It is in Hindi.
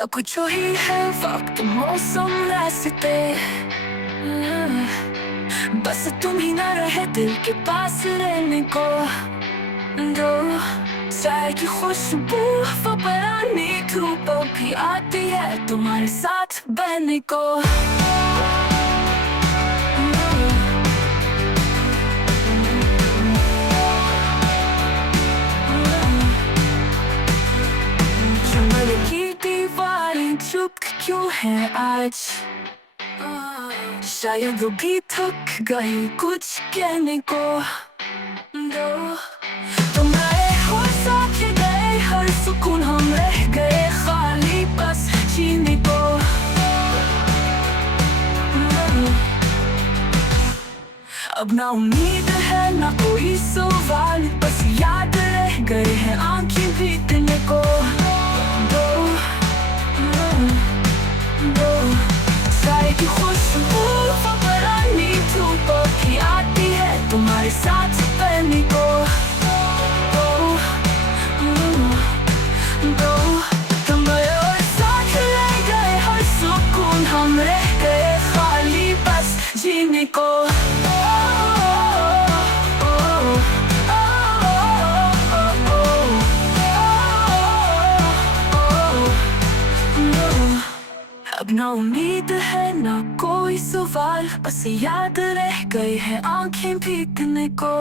सब कुछ वही है, वक्त मौसम रास्ते। बस तुम ही ना रहे दिल के पास रहने को दो। चाय की खुशबू वो पुरानी धूप भी आती है तुम्हारे साथ बहने को। जंगल की दीवारें चुप क्यों है आज? शायद वो भी थक गई कुछ कहने को दो। तुम आए हो साथ गए, हर सुकून हम रह गए खाली बस जीने को। अब ना उम्मीद है ना कोई सवाल, बस याद रह गए हैं आंखें बीतने को दो। चाय की खुशबू वो पुरानी धूप भी आती है तुम्हारे साथ बहने को दो। तुम और साथ रह गए, हर सुकून हम रह गए खाली बस जीने को। अब ना उम्मीद है ना कोई सवाल, बस याद रह गए हैं आंखें भीगने को।